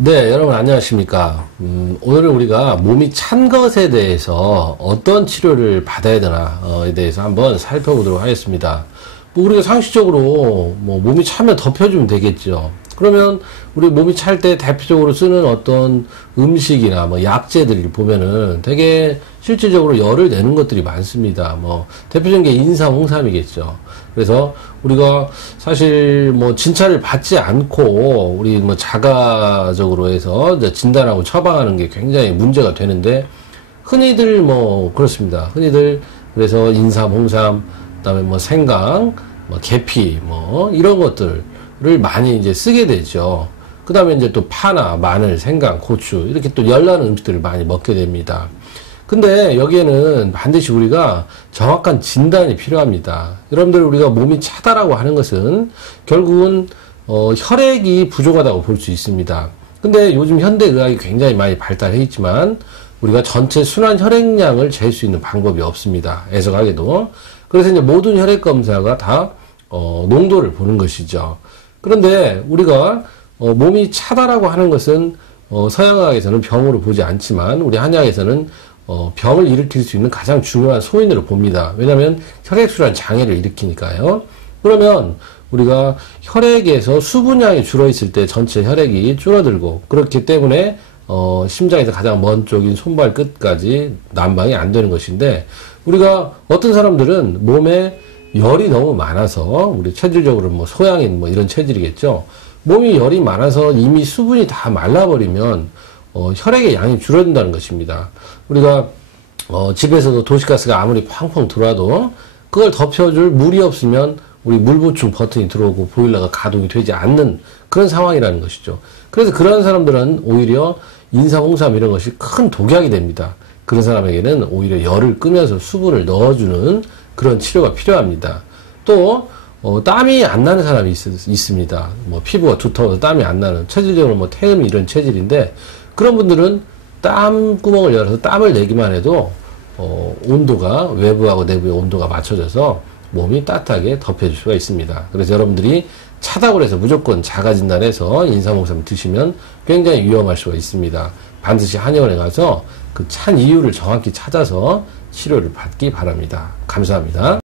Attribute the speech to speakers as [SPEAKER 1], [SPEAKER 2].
[SPEAKER 1] 네, 여러분 안녕하십니까. 음, 오늘은 우리가 몸이 찬 것에 대해서 어떤 치료를 받아야 되나에 대해서 한번 살펴보도록 하겠습니다. 뭐 우리가 상식적으로 뭐 몸이 차면 덮여주면 되겠죠. 그러면 우리 몸이 찰 때 대표적으로 쓰는 어떤 음식이나 뭐 약재들을 보면은 되게 실질적으로 열을 내는 것들이 많습니다. 뭐 대표적인 게 인삼, 홍삼이겠죠. 그래서 우리가 사실 뭐 진찰을 받지 않고 우리 뭐 자가적으로 해서 진단하고 처방하는 게 굉장히 문제가 되는데 흔히들 뭐 그렇습니다. 흔히들 그래서 인삼, 홍삼, 그다음에 뭐 생강, 뭐 계피, 뭐 이런 것들 를 많이 이제 쓰게 되죠. 그 다음에 이제 또 파나 마늘, 생강, 고추 이렇게 또 열나는 음식들을 많이 먹게 됩니다. 근데 여기에는 반드시 우리가 정확한 진단이 필요합니다. 여러분들 우리가 몸이 차다라고 하는 것은 결국은 어, 혈액이 부족하다고 볼 수 있습니다. 근데 요즘 현대 의학이 굉장히 많이 발달해 있지만 우리가 전체 순환 혈액량을 잴 수 있는 방법이 없습니다. 애석하게도. 그래서 이제 모든 혈액 검사가 다 어, 농도를 보는 것이죠. 그런데 우리가 어, 몸이 차다라고 하는 것은 어, 서양학에서는 병으로 보지 않지만 우리 한약에서는 어, 병을 일으킬 수 있는 가장 중요한 소인으로 봅니다. 왜냐하면 혈액순환 장애를 일으키니까요. 그러면 우리가 혈액에서 수분량이 줄어 있을 때 전체 혈액이 줄어들고 그렇기 때문에 어, 심장에서 가장 먼 쪽인 손발 끝까지 난방이 안 되는 것인데 우리가 어떤 사람들은 몸에 열이 너무 많아서 우리 체질적으로 뭐 소양인 뭐 이런 체질이겠죠. 몸이 열이 많아서 이미 수분이 다 말라버리면 어, 혈액의 양이 줄어든다는 것입니다. 우리가 어, 집에서도 도시가스가 아무리 팡팡 들어와도 그걸 덮여줄 물이 없으면 우리 물 보충 버튼이 들어오고 보일러가 가동이 되지 않는 그런 상황이라는 것이죠. 그래서 그런 사람들은 오히려 인삼, 홍삼 이런 것이 큰 독약이 됩니다. 그런 사람에게는 오히려 열을 끄면서 수분을 넣어주는 그런 치료가 필요합니다. 또 어, 땀이 안 나는 사람이 있, 있습니다. 뭐 피부가 두터워서 땀이 안 나는 체질적으로 뭐 태음 이런 체질인데 그런 분들은 땀 구멍을 열어서 땀을 내기만 해도 어, 온도가 외부하고 내부의 온도가 맞춰져서 몸이 따뜻하게 덮여질 수가 있습니다. 그래서 여러분들이 차다고 해서 무조건 자가 진단해서 인삼홍삼 드시면 굉장히 위험할 수가 있습니다. 반드시 한의원에 가서 그 찬 이유를 정확히 찾아서 치료를 받기 바랍니다. 감사합니다.